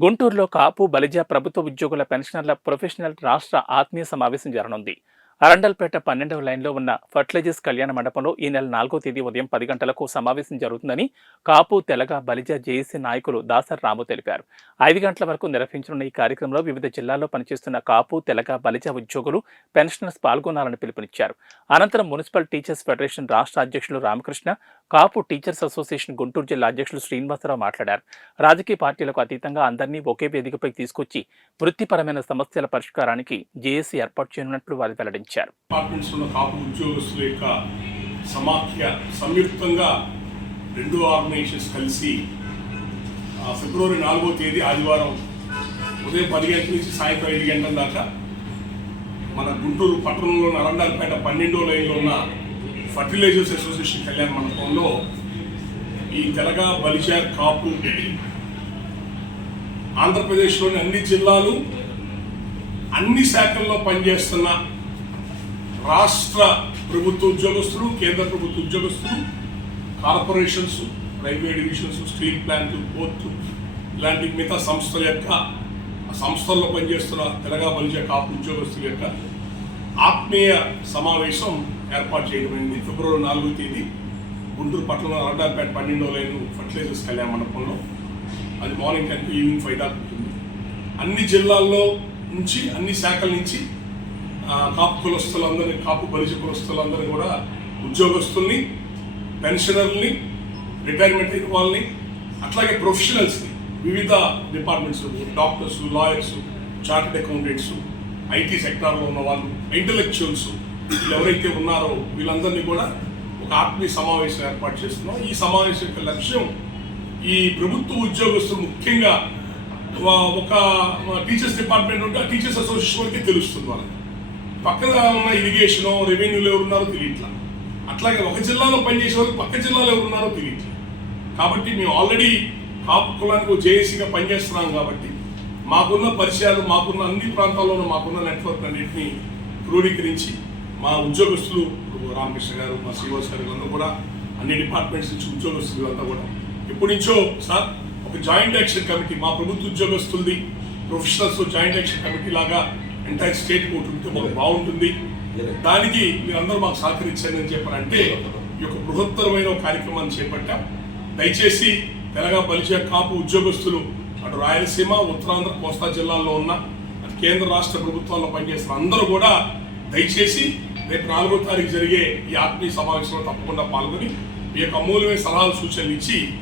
గుంటూరులో కాపు బలిజ ప్రభుత్వ ఉద్యోగుల పెన్షనర్ల ప్రొఫెషనల్ రాష్ట్ర ఆత్మీయ సమావేశం జరగనుంది. అరండల్పేట 12వ లైన్లో ఉన్న ఫర్టిలైజర్స్ కళ్యాణ మండపంలో ఈ నెల 4వ తేదీ ఉదయం 10 గంటలకు సమావేశం జరుగుతుందని కాపు తెలగ బలిజ జేఏసీ నాయకులు దాసర్ రాము తెలిపారు. 5 గంటల వరకు నిర్వహించనున్న ఈ కార్యక్రమంలో వివిధ జిల్లాల్లో పనిచేస్తున్న కాపు తెలగ బలిజ ఉద్యోగులు పెన్షనర్స్ పాల్గొనాలని పిలుపునిచ్చారు. అనంతరం మున్సిపల్ టీచర్స్ ఫెడరేషన్ రాష్ట్ర అధ్యక్షులు రామకృష్ణ, కాపు టీచర్స్ అసోసియేషన్ గుంటూరు జిల్లా అధ్యక్షులు శ్రీనివాసరావు మాట్లాడారు. రాజకీయ పార్టీలకు అతీతంగా అందరినీ ఒకే వేదికపై తీసుకొచ్చి వృత్తిపరమైన సమస్యల పరిష్కారానికి జేఏసీ ఏర్పాటు చేయనున్నట్లు వారు వెల్లడించారు. కాపు ఉద్యోగస్తుల యొక్క సమాఖ్య సంయుక్తంగా రెండు ఆర్గనైజేషన్స్ కలిసి ఫిబ్రవరి 4వ తేదీ ఆదివారం ఉదయం 10 గంటల నుంచి సాయంత్రం 5 గంటల దాకా మన గుంటూరు పట్టణంలో అరండల్పేట 12వ లైన్లో ఉన్న ఫర్టిలైజర్స్ అసోసియేషన్ కళ్యాణ మండపంలో ఈ తెలగ బలిజ కాపు ఆంధ్రప్రదేశ్లోని అన్ని జిల్లాలు అన్ని శాఖల్లో పనిచేస్తున్న రాష్ట్ర ప్రభుత్వ ఉద్యోగస్తులు, కేంద్ర ప్రభుత్వ ఉద్యోగస్తులు, corporations, railway divisions, steel plant, port ఇలాంటి మిగతా సంస్థల యొక్క సంస్థల్లో పనిచేస్తున్న తెలగ బలిజ కాపు ఉద్యోగస్తుల యొక్క ఆత్మీయ సమావేశం ఏర్పాటు చేయడమైంది. ఫిబ్రవరి 4వ తేదీ గుంటూరు పట్టణంలో అరండల్పేట 12వ లైన్ ఫర్టిలైజర్స్ కళ్యాణ మండపంలో. అది మార్నింగ్ 10 to ఈవినింగ్ 5 దాకా ఉంటుంది. అన్ని జిల్లాల్లో నుంచి, అన్ని శాఖల నుంచి కాపు కులస్తులందరినీ, కాపు బలిజ కులస్తులందరినీ కూడా ఉద్యోగస్తుల్ని, పెన్షనర్ని, రిటైర్మెంట్ అయిన వాళ్ళని, అట్లాగే ప్రొఫెషనల్స్ని, వివిధ departments, doctors, lawyers, chartered accountants, IT సెక్టార్లో ఉన్న వాళ్ళు, ఇంటలెక్చువల్స్, వీళ్ళు ఎవరైతే ఉన్నారో వీళ్ళందరినీ కూడా ఒక ఆత్మీయ సమావేశం ఏర్పాటు చేస్తున్నాం. ఈ సమావేశం యొక్క లక్ష్యం ఈ ప్రభుత్వ ఉద్యోగస్తులు, ముఖ్యంగా ఒక టీచర్స్ డిపార్ట్మెంట్ ఉంటే ఆ టీచర్స్ అసోసియేషన్ వరకే తెలుస్తుంది. వాళ్ళకి పక్కన ఉన్న ఇరిగేషనో, రెవెన్యూలో ఎవరున్నారో తెలియట్లా. అట్లాగే ఒక జిల్లాలో పనిచేసే వాళ్ళకి పక్క జిల్లాలో ఎవరున్నారో తెలియట్లా. కాబట్టి మేము ఆల్రెడీ కాపు కులానికి జేఏసీగా పనిచేస్తున్నాం కాబట్టి మాకున్న పరిచయాలు, మాకున్న అన్ని ప్రాంతాల్లోనూ మాకున్న నెట్వర్క్ అన్నింటినీ క్రోడీకరించి మా ఉద్యోగస్తులు, రామకృష్ణ గారు, మా శ్రీనివాస్ గారు అందరూ కూడా అన్ని డిపార్ట్మెంట్స్ నుంచి ఉద్యోగస్తులు అంతా కూడా ఎప్పటి నుంచో సార్ ఒక జాయింట్ యాక్షన్ కమిటీ, మా ప్రభుత్వ ఉద్యోగస్తులది ప్రొఫెషనల్స్ జాయింట్ యాక్షన్ కమిటీ లాగా ఎంటైర్ స్టేట్ ఒకటి ఉంటే మాకు బాగుంటుంది, దానికి మీరందరూ మాకు సహకరించండి అని చెప్పారంటే ఈ యొక్క బృహత్తరమైన కార్యక్రమాన్ని చేపట్టాం. దయచేసి తెలగ బలిజ కాపు ఉద్యోగస్తులు అటు రాయలసీమ, ఉత్తరాంధ్ర, కోస్తా జిల్లాల్లో ఉన్న అటు కేంద్ర రాష్ట్ర ప్రభుత్వాల్లో పనిచేస్తున్న అందరూ కూడా దయచేసి రేపు 4వ తారీఖు జరిగే ఈ ఆత్మీయ సమావేశంలో తప్పకుండా పాల్గొని ఈ యొక్క అమూల్యమైన సలహాలు, సూచనలు ఇచ్చి